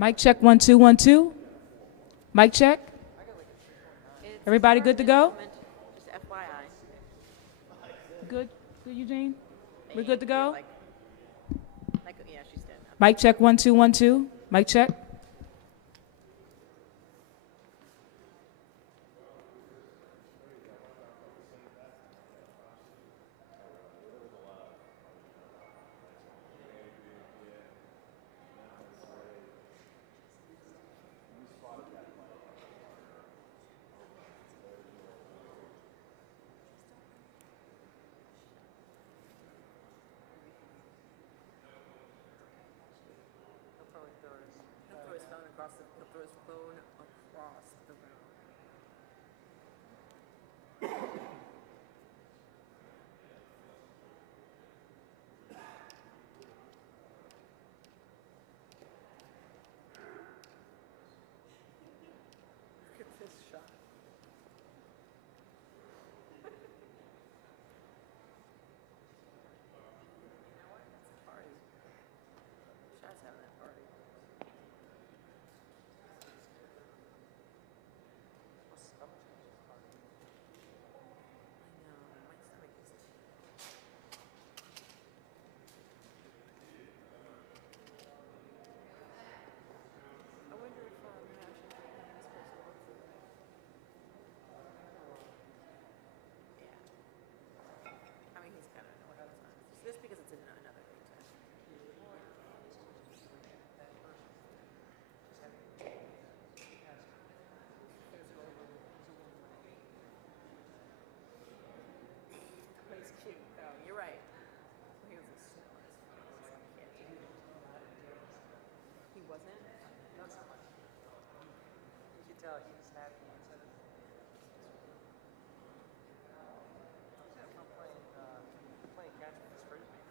Mic check 1 2 1 2. Mic check. Everybody good to go? Just FYI. Good. Good, Eugene. We're good to go. Yeah, she's dead. Mic check 1 2 1 2. Mic check. He'll throw his phone across the room. Look at this shot. You know what? That's a party. Shot's having that party. I know, my stomach is. I wonder if Nash is supposed to look for that. Yeah. I mean, he's kind of annoying. Just because it's another thing to But he's cute, though. You're right. He was a snort. He wasn't? Not so much. You could tell he was happy instead of. I'm playing catch with his frisbee.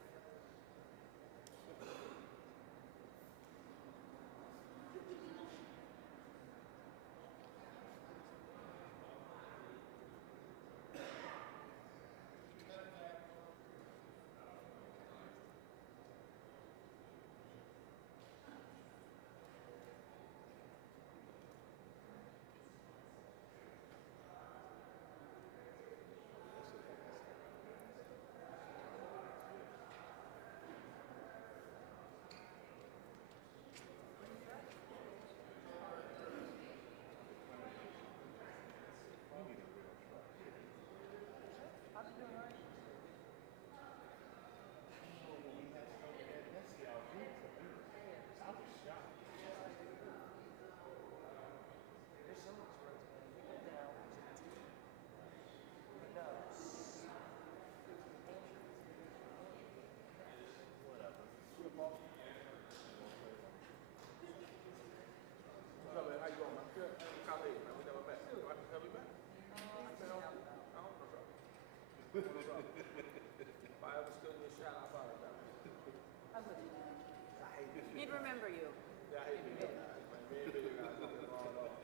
He'd remember you. Yeah, I hate to do that. Like, me and Billy guys have been long off.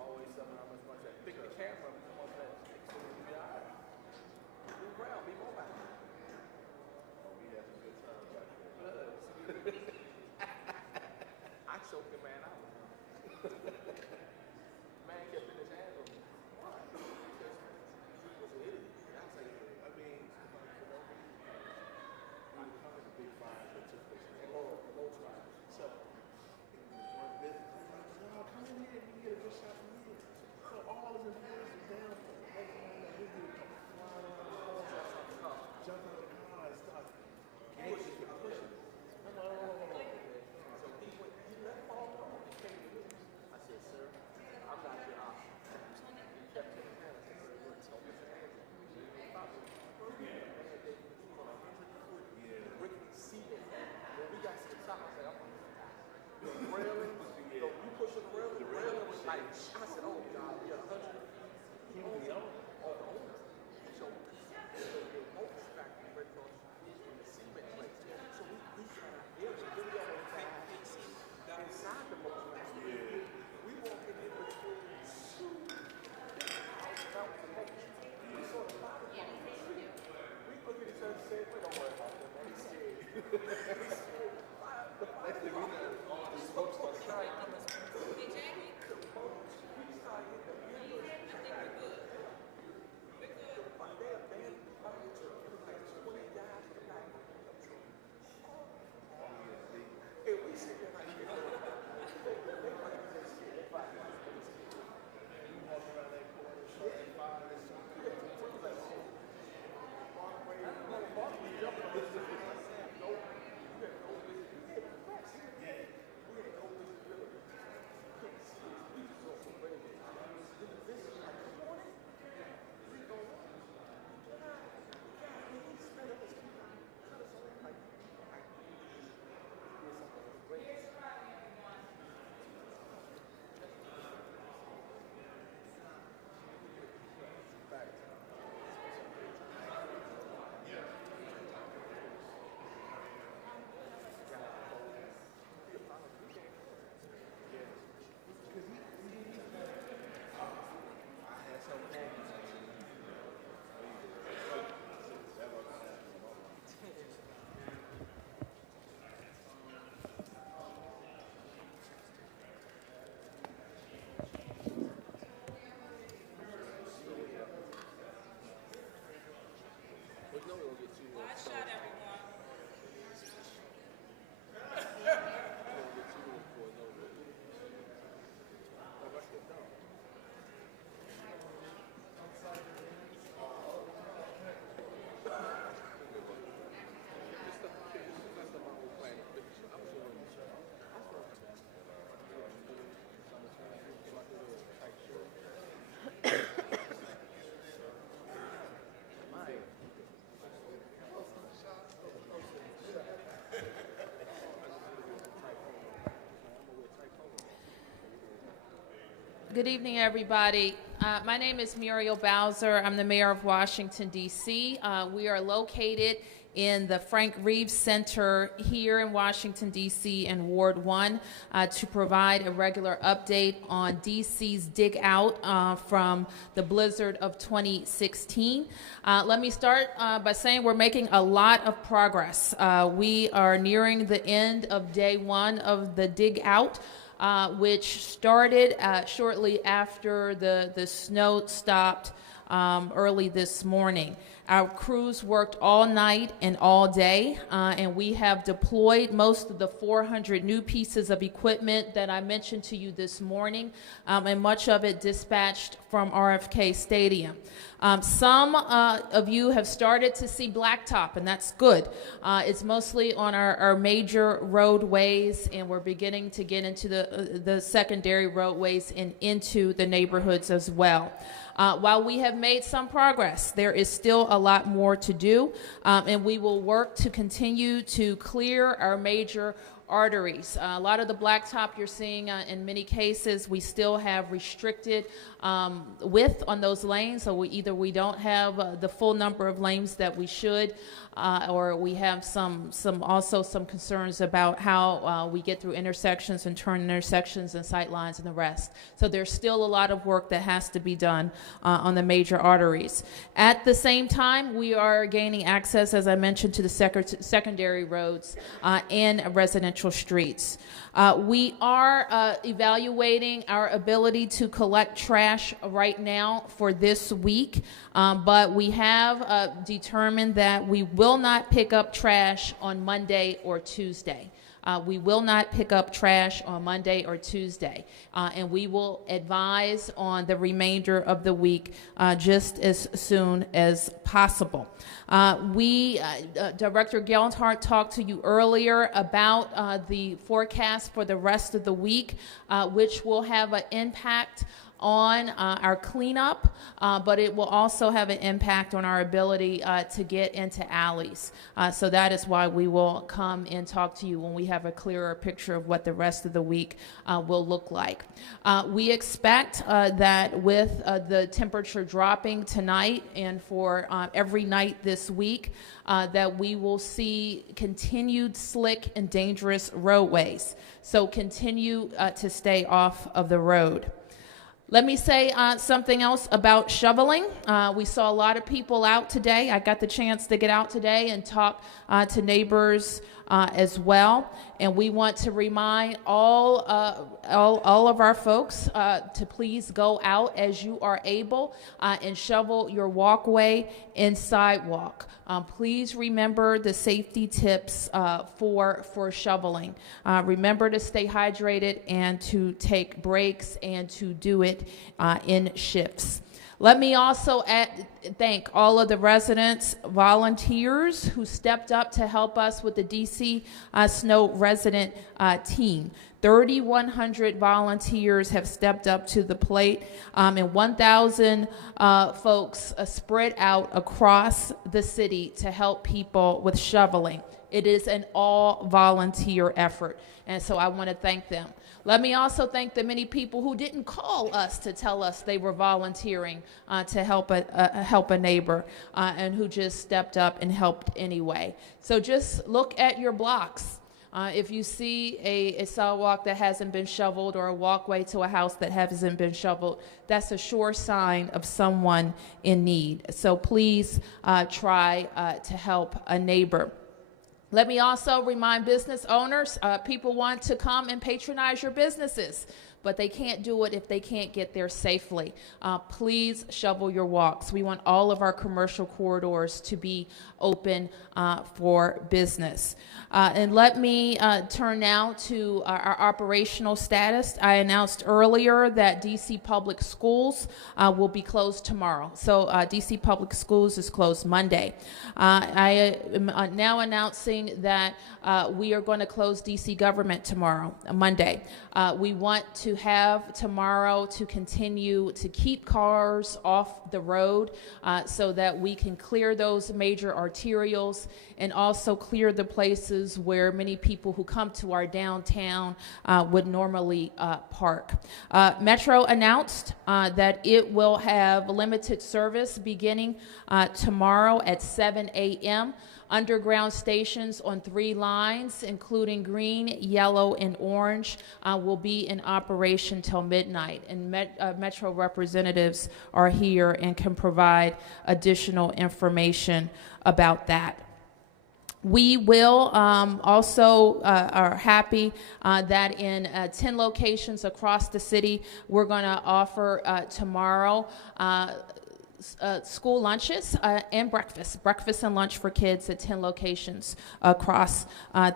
Always something I must watch that. Pick the camera, come on, that. Be all right. Move around, be mobile. Oh, we had some good times back there. I choked the man out. Man kept in his hands on me. Why? Because he was an idiot. I say, I mean, we would come in the big fires that took place in low trials. So, one business, no, come in here, you get a good shot from here. So all of his boys are down for the next time that we do come flying around the car, jump out of the car and start pushing. I'm like, oh. So he let the ball go. He came to me. I said, sir, I'm not your option. He kept taking hands. I said, look, so put your hands in. Rickety seating. When we got to the top, I said, I'm going to railing. You pushing the railing. The railing was like, I said, oh, God, we got 100. He was the owner. Oh, the owner. So the bolts factory right across from the cement place. So we shot out there. The video was inside the bolts factory. We walked in there with two that was the bolts. We saw the bottom of the tree. We looked at each other and said, wait, don't worry about that, man. He's scared. He's scared. The fire. Good evening, everybody. My name is Muriel Bowser. I'm the mayor of Washington, D.C. We are located in the Frank Reeves Center here in Washington, D.C. in Ward 1 to provide a regular update on D.C.'s dig out from the blizzard of 2016. Let me start by saying we're making a lot of progress. We are nearing the end of day one of the dig out. Which started shortly after the snow stopped early this morning. Our crews worked all night and all day, and we have deployed most of the 400 new pieces of equipment that I mentioned to you this morning, and much of it dispatched from RFK Stadium. Some of you have started to see blacktop, and that's good. It's mostly on our major roadways, and we're beginning to get into the secondary roadways and into the neighborhoods as well. While we have made some progress, there is still a lot more to do, and we will work to continue to clear our major arteries. A lot of the blacktop you're seeing in many cases, we still have restricted width on those lanes, so we don't have the full number of lanes that we should, or we have some concerns about how we get through intersections and turn intersections and sight lines and the rest. So there's still a lot of work that has to be done on the major arteries. At the same time, we are gaining access, as I mentioned, to the secondary roads and residential streets. We are evaluating our ability to collect trash right now for this week, but we have determined that we will not pick up trash on Monday or Tuesday. We will not pick up trash on Monday or Tuesday, and we will advise on the remainder of the week just as soon as possible. Director Gelnhardt talked to you earlier about the forecast for the rest of the week, which will have an impact on our cleanup, but it will also have an impact on our ability to get into alleys. So that is why we will come and talk to you when we have a clearer picture of what the rest of the week will look like. We expect that with the temperature dropping tonight and for every night this week, that we will see continued slick and dangerous roadways. So continue to stay off of the road. Let me say something else about shoveling. We saw a lot of people out today. I got the chance to get out today and talk to neighbors as well. And we want to remind all of our folks to please go out as you are able and shovel your walkway and sidewalk. Please remember the safety tips for shoveling. Remember to stay hydrated and to take breaks and to do it in shifts. Let me also thank all of the residents, volunteers who stepped up to help us with the DC Snow resident team. 3,100 volunteers have stepped up to the plate, and 1,000 folks spread out across the city to help people with shoveling. It is an all-volunteer effort, and so I want to thank them. Let me also thank the many people who didn't call us to tell us they were volunteering to help a neighbor and who just stepped up and helped anyway. So just look at your blocks. If you see a sidewalk that hasn't been shoveled or a walkway to a house that hasn't been shoveled, that's a sure sign of someone in need. So please try to help a neighbor. Let me also remind business owners, people want to come and patronize your businesses, but they can't do it if they can't get there safely. Please shovel your walks. We want all of our commercial corridors to be open for business. And let me turn now to our operational status. I announced earlier that DC Public Schools will be closed tomorrow. So DC Public Schools is closed Monday. I am now announcing announcing that we are going to close DC government tomorrow, Monday. We want to have tomorrow to continue to keep cars off the road so that we can clear those major arterials and also clear the places where many people who come to our downtown would normally park. Metro announced that it will have limited service beginning tomorrow at 7 a.m. Underground stations on 3 lines, including green, yellow, and orange, will be in operation till midnight. And Metro representatives are here and can provide additional information about that. We will also are happy that in 10 locations across the city, we're going to offer tomorrow school lunches and breakfast and lunch for kids at 10 locations across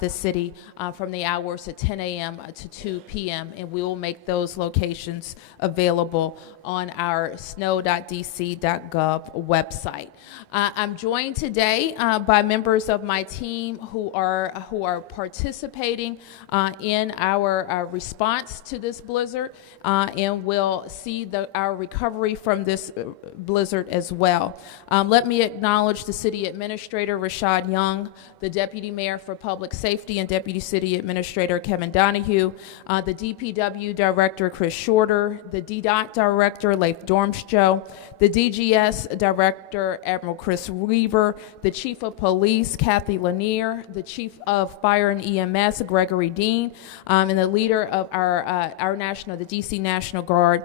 the city from the hours of 10 a.m. to 2 p.m. And we will make those locations available on our snow.dc.gov website. I'm joined today by members of my team who are participating in our response to this blizzard and will see our recovery from this blizzard as well. Let me acknowledge the City Administrator, Rashad Young, the Deputy Mayor for Public Safety and Deputy City Administrator, Kevin Donahue, the DPW Director, Chris Shorter, the DDOT Director, Leif Dormsjo, the DGS Director, Admiral Chris Weaver, the Chief of Police, Kathy Lanier, the Chief of Fire and EMS, Gregory Dean, and the leader of our national, the DC National Guard,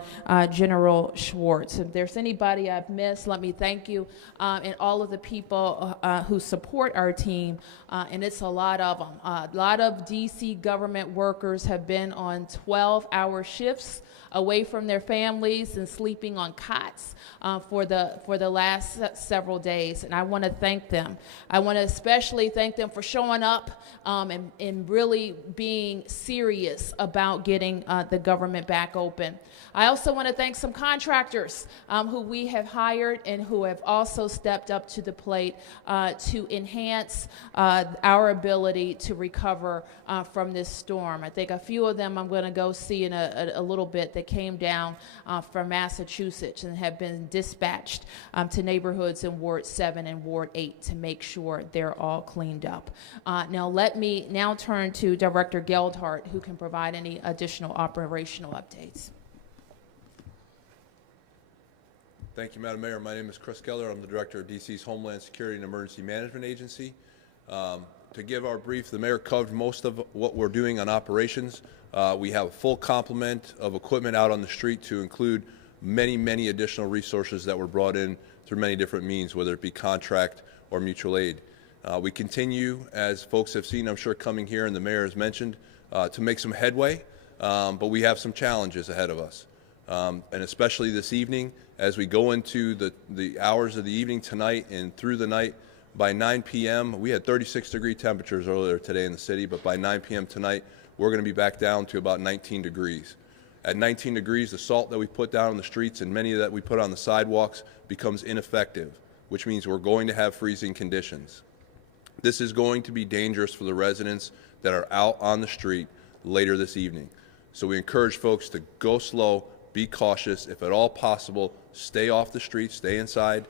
General Schwartz. If there's anybody I've missed, let me thank you, and all of the people who support our team, and it's a lot of them. A lot of DC government workers have been on 12-hour shifts away from their families and sleeping on cots for the last several days, and I want to thank them. I want to especially thank them for showing up and really being serious about getting the government back open. I also want to thank some contractors who we have hired and who have also stepped up to the plate to enhance our ability to recover from this storm. I think a few of them I'm going to go see in a little bit that came down from Massachusetts and have been dispatched to neighborhoods in Ward 7 and Ward 8 to make sure they're all cleaned up. Now let me now turn to Director Geldhart, who can provide any additional operational updates. Thank you, Madam Mayor. My name is Chris Geller. I'm the Director of DC's Homeland Security and Emergency Management Agency. To give our brief, the Mayor covered most of what we're doing on operations. We have a full complement of equipment out on the street to include many, many additional resources that were brought in through many different means, whether it be contract or mutual aid. We continue, as folks have seen, I'm sure, coming here, and the Mayor has mentioned, to make some headway, but we have some challenges ahead of us. And especially this evening, as we go into the hours of the evening tonight and through the night, by 9 p.m., we had 36-degree temperatures earlier today in the city, but by 9 p.m. tonight, we're going to be back down to about 19 degrees. At 19 degrees, the salt that we put down on the streets and many that we put on the sidewalks becomes ineffective, which means we're going to have freezing conditions. This is going to be dangerous for the residents that are out on the street later this evening. So we encourage folks to go slow, be cautious. If at all possible, stay off the street, stay inside.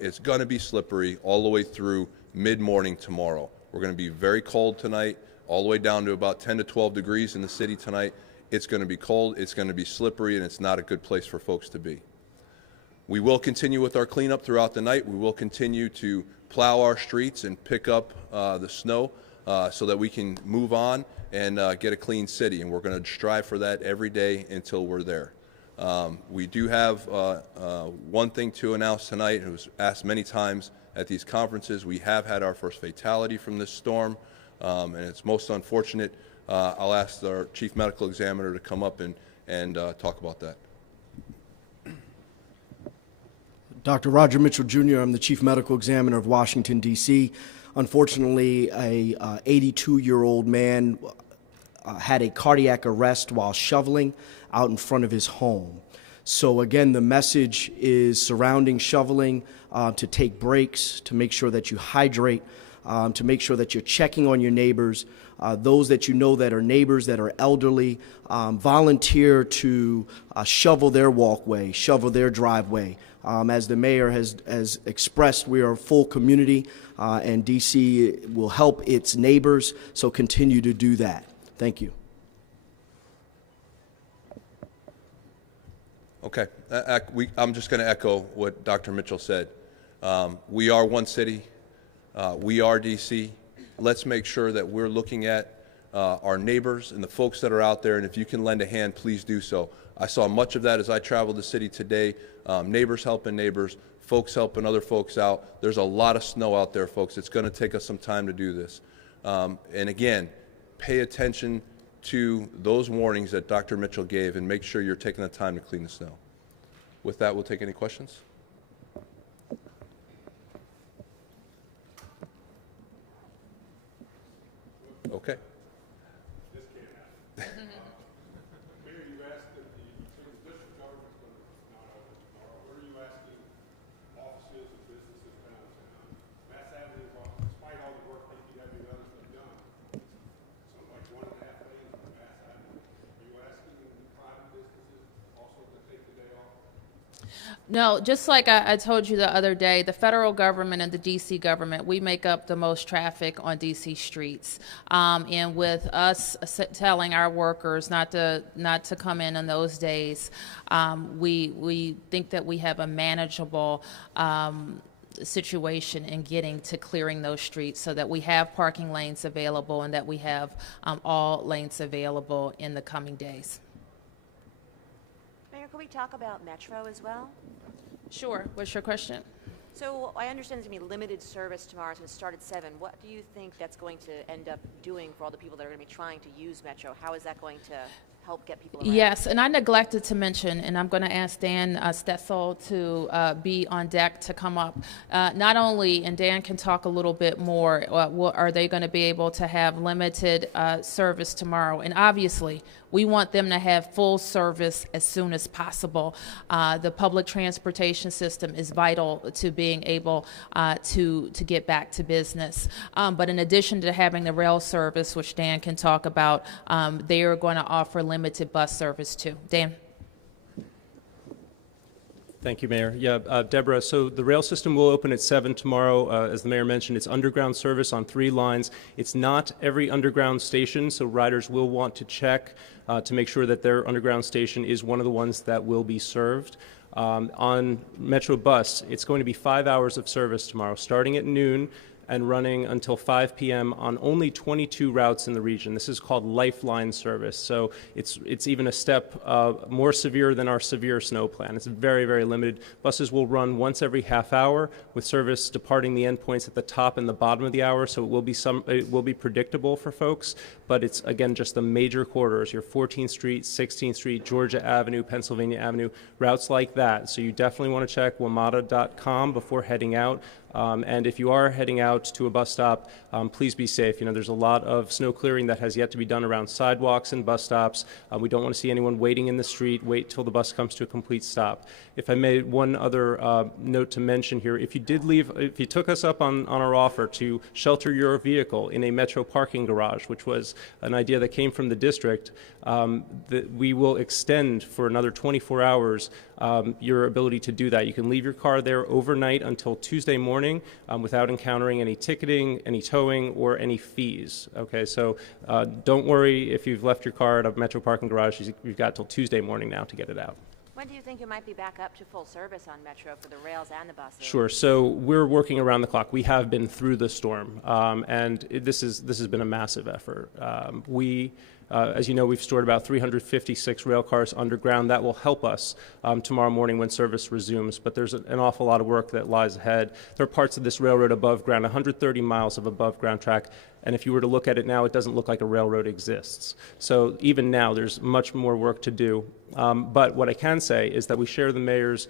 It's going to be slippery all the way through mid-morning tomorrow. We're going to be very cold tonight, all the way down to about 10 to 12 degrees in the city tonight. It's going to be cold, it's going to be slippery, and it's not a good place for folks to be. We will continue with our cleanup throughout the night. We will continue to plow our streets and pick up the snow so that we can move on and get a clean city, and we're going to strive for that every day until we're there. We do have one thing to announce tonight. It was asked many times at these conferences. We have had our first fatality from this storm, and it's most unfortunate. I'll ask our Chief Medical Examiner to come up and talk about that. Dr. Roger Mitchell, Jr., I'm the Chief Medical Examiner of Washington, D.C. Unfortunately, a 82-year-old man had a cardiac arrest while shoveling out in front of his home. So again, the message is surrounding shoveling to take breaks, to make sure that you hydrate, to make sure that you're checking on your neighbors. Those that you know that are neighbors that are elderly, volunteer to shovel their walkway, shovel their driveway. As the mayor has expressed, we are a full community, and DC will help its neighbors, so continue to do that. Thank you. Okay, I'm just going to echo what Dr. Mitchell said. We are one city. We are DC. Let's make sure that we're looking at our neighbors and the folks that are out there, and if you can lend a hand, please do so. I saw much of that as I traveled the city today. Neighbors helping neighbors, folks helping other folks out. There's a lot of snow out there, folks. It's going to take us some time to do this. And again, pay attention to those warnings that Dr. Mitchell gave and make sure you're taking the time to clean the snow. With that, we'll take any questions. Okay. Mayor, you asked that the district government's going to not open tomorrow. Where are you asking offices and businesses downtown? Mass Avenue, despite all the work DPW and others have done, something like 1.5 lanes on Mass Avenue. Are you asking private businesses also to take the day off? No, just like I told you the other day, the federal government and the D.C. government, we make up the most traffic on D.C. streets. And with us telling our workers not to come in on those days, we think that we have a manageable situation in getting to clearing those streets so that we have parking lanes available and that we have all lanes available in the coming days. Mayor, could we talk about Metro as well? Sure. What's your question? So I understand there's going to be limited service tomorrow. It's going to start at 7. What do you think that's going to end up doing for all the people that are going to be trying to use Metro? How is that going to help get people around? Yes, and I neglected to mention, and I'm going to ask Dan Stetzel to be on deck to come up. Not only, and Dan can talk a little bit more, are they going to be able to have limited service tomorrow? And obviously, we want them to have full service as soon as possible. The public transportation system is vital to being able to get back to business. But in addition to having the rail service, which Dan can talk about, they are going to offer limited bus service too. Dan? Thank you, Mayor. Yeah, Deborah, so the rail system will open at 7 tomorrow. As the Mayor mentioned, it's underground service on 3 lines. It's not every underground station, so riders will want to check to make sure that their underground station is one of the ones that will be served. On Metro Bus, it's going to be 5 hours of service tomorrow, starting at noon and running until 5 p.m. on only 22 routes in the region. This is called Lifeline service, so it's even a step more severe than our severe snow plan. It's very, very limited. Buses will run once every half hour with service departing the endpoints at the top and the bottom of the hour, so it will be predictable for folks, but it's, again, just the major corridors, your 14th Street, 16th Street, Georgia Avenue, Pennsylvania Avenue, routes like that. So you definitely want to check WMATA.com before heading out. And if you are heading out to a bus stop, please be safe. You know, there's a lot of snow clearing that has yet to be done around sidewalks and bus stops. We don't want to see anyone waiting in the street. Wait till the bus comes to a complete stop. If I made one other note to mention here, if you took us up on our offer to shelter your vehicle in a Metro parking garage, which was an idea that came from the district, that we will extend for another 24 hours your ability to do that. You can leave your car there overnight until Tuesday morning without encountering any ticketing, any towing, or any fees. Okay, so don't worry if you've left your car at a Metro parking garage. You've got till Tuesday morning now to get it out. When do you think it might be back up to full service on Metro for the rails and the buses? Sure. So we're working around the clock. We have been through the storm, and this has been a massive effort. As you know, we've stored about 356 rail cars underground. That will help us tomorrow morning when service resumes, but there's an awful lot of work that lies ahead. There are parts of this railroad above ground, 130 miles of above ground track, and if you were to look at it now, it doesn't look like a railroad exists. So even now, there's much more work to do. But what I can say is that we share the mayor's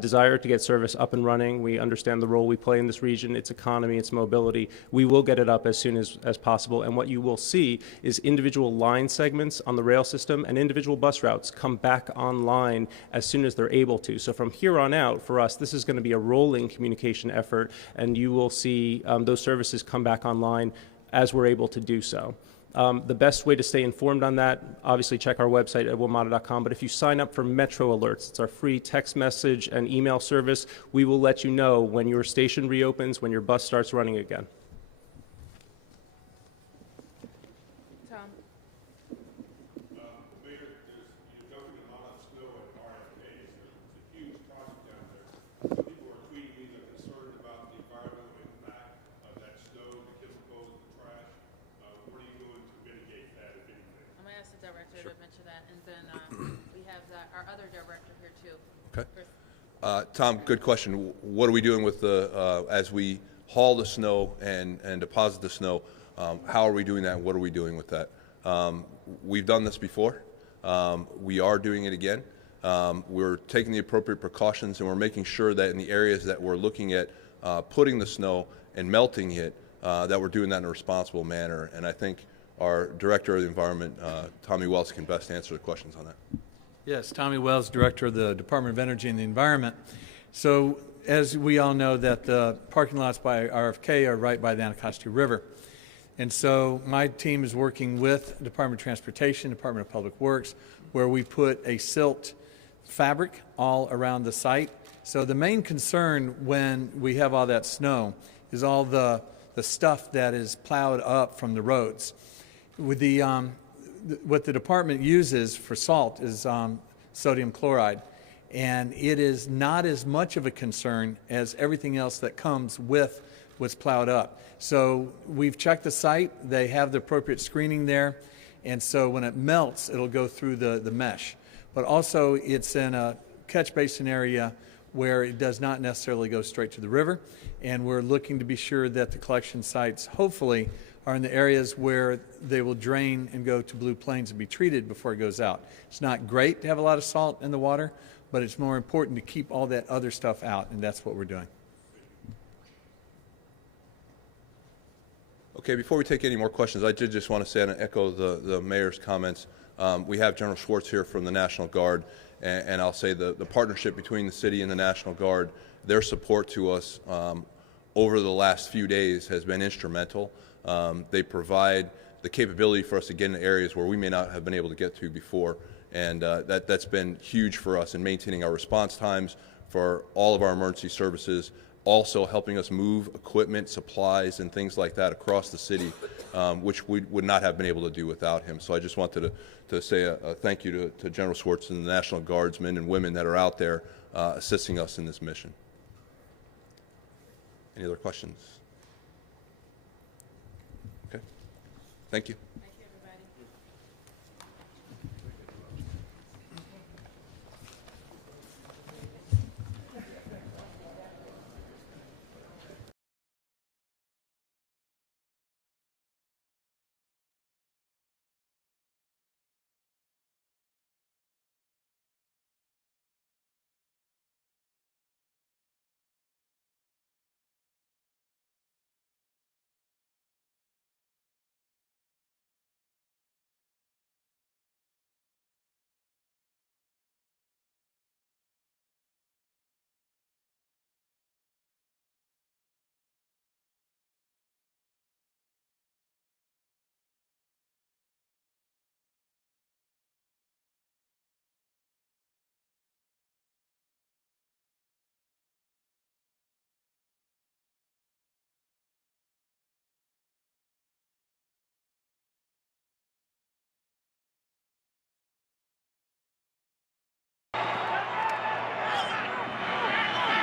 desire to get service up and running. We understand the role we play in this region, its economy, its mobility. We will get it up as soon as possible, and what you will see is individual lines line segments on the rail system, and individual bus routes come back online as soon as they're able to. So from here on out, for us, this is going to be a rolling communication effort, and you will see those services come back online as we're able to do so. The best way to stay informed on that, obviously check our website at WMATA.com, but if you sign up for Metro Alerts, it's our free text message and email service, we will let you know when your station reopens, when your bus starts running again. Tom? Mayor, you're dumping a lot of snow at RFK. It's a huge project down there. Some people are tweeting me they're concerned about the environmental impact of that snow, the chemicals, the trash. What are you doing to mitigate that, if anything? I'm going to ask the director to mention that, and then we have our other director here too. Okay. Tom, good question. What are we doing with the, as we haul the snow and deposit the snow, how are we doing that and what are we doing with that? We've done this before. We are doing it again. We're taking the appropriate precautions and we're making sure that in the areas that we're looking at putting the snow and melting it, that we're doing that in a responsible manner. And I think our Director of the Environment, Tommy Wells, can best answer the questions on that. Yes, Tommy Wells, Director of the Department of Energy and the Environment. So as we all know that the parking lots by RFK are right by the Anacostia River. And so my team is working with Department of Transportation, Department of Public Works, where we put a silt fabric all around the site. So the main concern when we have all that snow is all the stuff that is plowed up from the roads. With the what the department uses for salt is sodium chloride, and it is not as much of a concern as everything else that comes with what's plowed up. So we've checked the site, they have the appropriate screening there, and so when it melts, it'll go through the mesh. But also it's in a catch basin area where it does not necessarily go straight to the river, and we're looking to be sure that the collection sites hopefully are in the areas where they will drain and go to Blue Plains and be treated before it goes out. It's not great to have a lot of salt in the water, but it's more important to keep all that other stuff out, and that's what we're doing. Okay, before we take any more questions, I did just want to say and echo the mayor's comments. We have General Schwartz here from the National Guard, and I'll say the partnership between the city and the National Guard, their support to us over the last few days has been instrumental. They provide the capability for us to get into areas where we may not have been able to get to before, and that's been huge for us in maintaining our response times for all of our emergency services, also helping us move equipment, supplies, and things like that across the city, which we would not have been able to do without him. So I just wanted to say a thank you to General Schwartz and the National Guardsmen and women that are out there assisting us in this mission. Any other questions? Okay. Thank you. Thank you, everybody.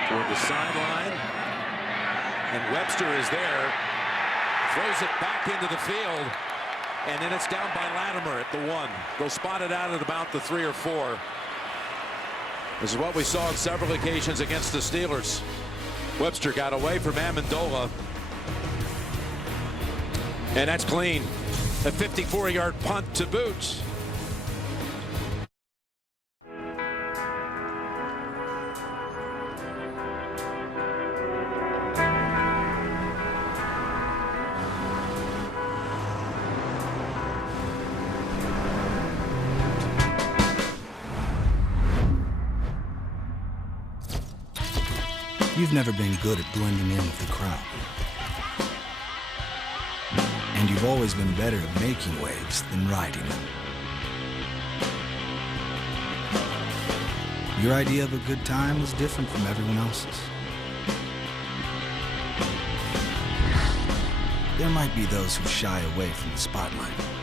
Toward the sideline, and Webster is there, throws it back into the field, and then it's down by Latimer at the 1. They'll spot it out at about the 3 or 4. This is what we saw on several occasions against the Steelers. Webster got away from Amendola, and that's clean. A 54-yard punt to boot. You've never been good at blending in with the crowd. And you've always been better at making waves than riding them. Your idea of a good time is different from everyone else's. There might be those who shy away from the spotlight.